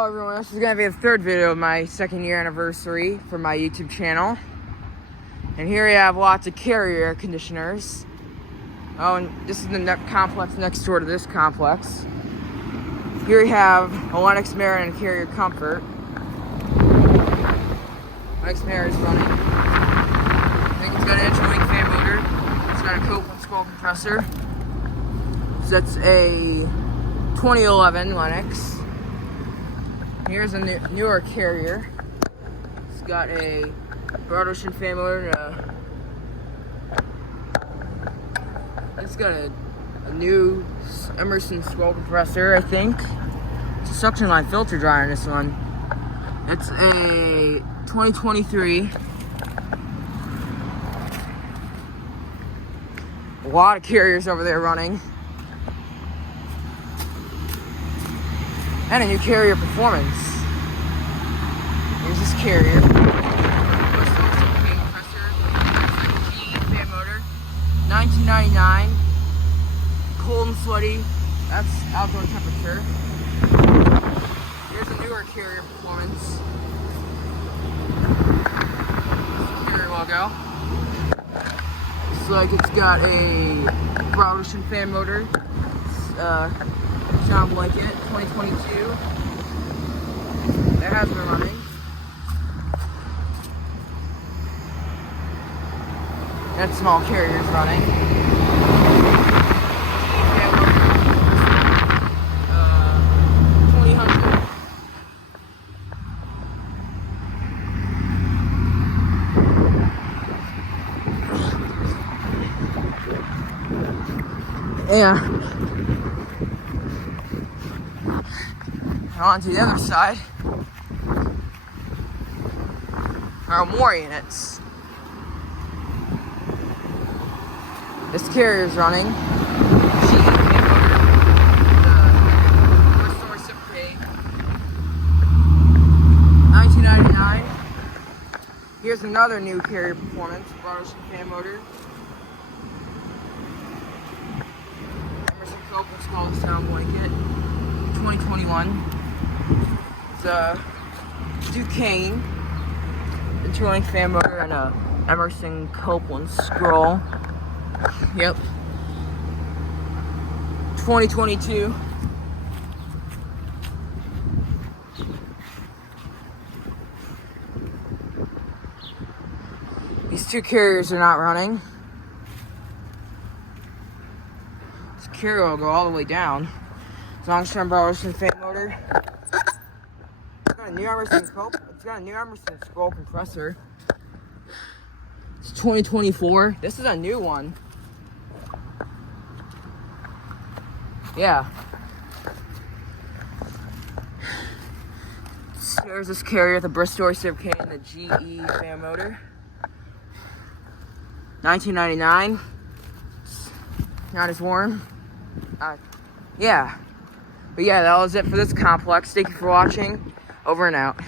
Hello everyone, this is going to be the third video of my second year anniversary for my YouTube channel. And here we have lots of Carrier air conditioners. Oh, and this is the complex next door to this complex. Here we have a Lennox Merit and Carrier Comfort. Lennox Merit is running. I think it's got an interlink fan motor. It's got a Copeland scroll compressor. So that's a 2011 Lennox. Here's a newer Carrier. It's got a Broad Ocean fan motor and it's got a new Emerson scroll compressor, I think. It's a suction line filter dryer in this one. It's a 2023. A lot of Carriers over there running. And a new Carrier Performance. Here's this Carrier. GE fan motor. 1999. Cold and sweaty. That's outdoor temperature. Here's a newer Carrier Performance. Carrier logo. Looks like it's got a Broad Ocean fan motor. Sound blanket, 2022. That has been running. That small Carrier's running. 2000. Yeah. On to the other side are more units. This Carrier's running. GE fan motor, the Bristol reciprocate. 1999. Here's another new Carrier Performance, Broad Ocean fan motor. Emerson Copeland scroll sound blanket. 2021. It's a Duquesne interlink fan motor and a Emerson Copeland scroll. Yep. 2022. These two Carriers are not running. This Carrier will go all the way down. It's a long-term Broad Ocean fan motor. It's got a new Emerson scroll compressor. It's 2024. This is a new one. Yeah. Here's this Carrier with the Bristol reciprocate and the GE fan motor. 1999. It's not as warm. Yeah. But yeah, that was it for this complex. Thank you for watching. Over and out.